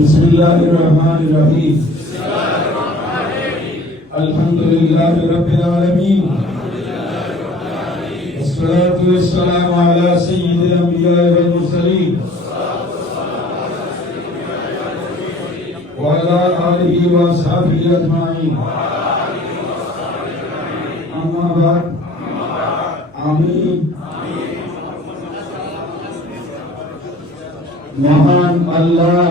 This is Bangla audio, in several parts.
बिस्मिल्लाहिर्रहमानिर्रहीम अल्हम्दुलिल्लाहि रब्बिल आलमीन वस्सलातु वस्सलामु अला सय्यिदिल अंबिया'i वल मुरसलीन व अला आलिहि व अस्हाबिहि अजमाईन अम्मा बाद आमीन। महान अल्लाह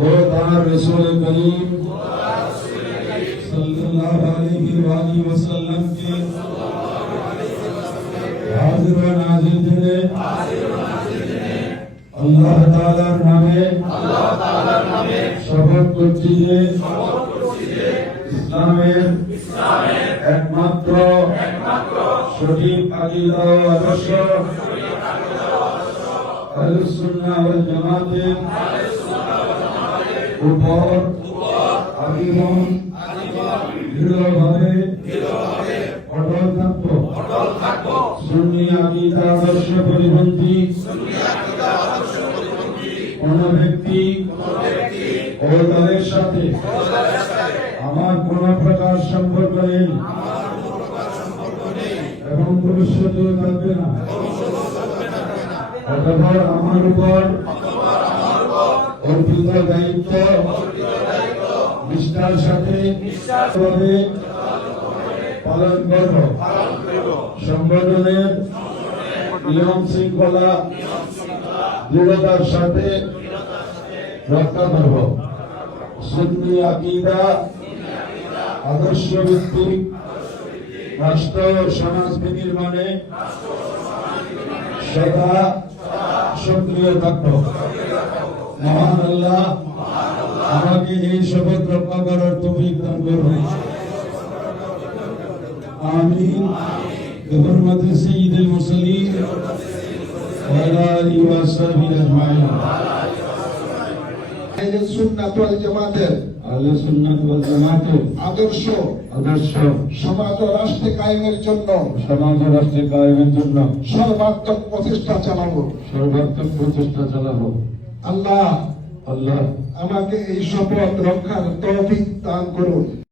और तार रसूल करीम सल्लल्लाहु अलैहि वसल्लम के हाजिर व नाजिर दिने अल्लाह ताआलार नामे शपथ করছি যে ইসলামের একমাত্র সঠিক আকীদা ও আদর্শ আহলুস সুন্নাহ ওয়াল জামাতের উপর আজীবন দৃঢ়ভাবে অটল থাকব। সুন্নি আকীদা আদর্শ পরিপন্থী কোন ব্যক্তি ও দলের সাথে আমার কোন প্রকার সম্পর্ক নেই এবং ভবিষ্যতেও থাকবে না। অতঃপর আমার উপর অর্পিত দায়িত্ব নিষ্ঠার সাথে পালন করব। সংগঠনের নিয়ম শৃঙ্খলা দৃঢ়তার সাথে রক্ষা করব। সুন্নি আকীদা আদর্শ ভিত্তিক রাষ্ট্র সমাজ বিনির্মাণে সদা সক্রিয় থাকব। মহান আল্লাহ আমাকে এই শপথ রক্ষা করার তৌফিক দান করুন। আমিন। বিহুরমাতি সাইয়্যিদুল মুরসালিন ওয়া আলা আলিহি ওয়া সাহবিহি আজমাইন। আহলুস সুন্নাত ওয়াল জামাতের আদর্শ সমাজ ও রাষ্ট্র কায়েমের জন্য সর্বাত্মক প্রচেষ্টা চালাবো। আল্লাহ আমাকে এই শপথ রক্ষার তৌফিক দান করুন।